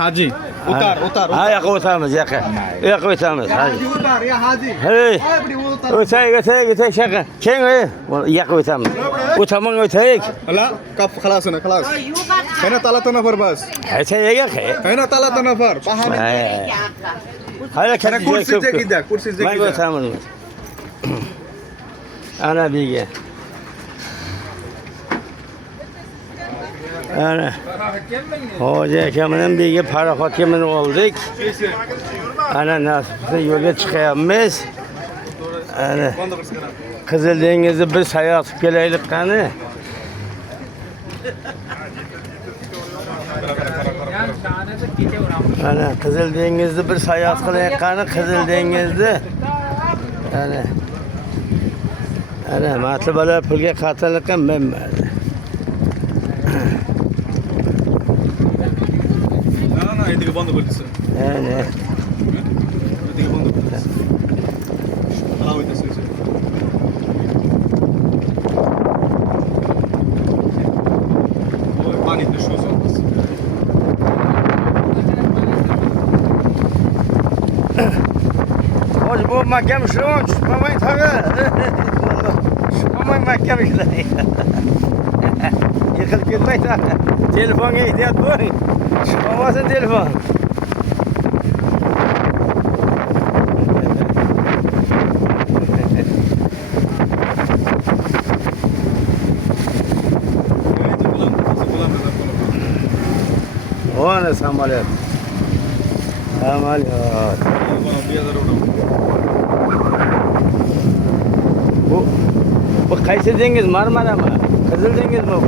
Haji. Utar. Ha yoqqa o'tamiz, yoqqa. U yoqqa o'tamiz. Haji utar, ya Haji. Hey. Utar. O'tay, shaqa. Keng ey. Yoqqa o'tamiz. O'taman o'tayik. Hala, kap xalasini, xalas. Qayna talata nafar bas. Aytay yoqqa. Qayna talata nafar. Bahani. Hayır, Kana kursiga gida, kursiga Ben gida. o'taman. Ana biga. Ana. Hoca akamdan biga paraxotga minib oldik. Ana nasibda yo'lga chiqyapmiz. Ana. Qizil dengizda bir sayohat qilib kelaylik qani. Ana Qizil dengizda bir sayohat qilaylik qani, Qizil dengizda. Ana matlubalar pulga qatiliqqa minmadi. Na, এদিকে বন্ধ করে দিছে। Ana. এদিকে বন্ধ করে দিছে। আলা হইতাছে। ওই পানিতে শোষ হচ্ছে। Hoş bu mahkem şunç, mamay tağı. Mamay mahkem işte. Yıkılıp gitmeyin tağı. Telefona ihtiyat bu. Çıkamasın telefon. O ne samolyot? Samolyot. Bu qaysi dengiz? Marmara mı? Qizil dengiz mi bu?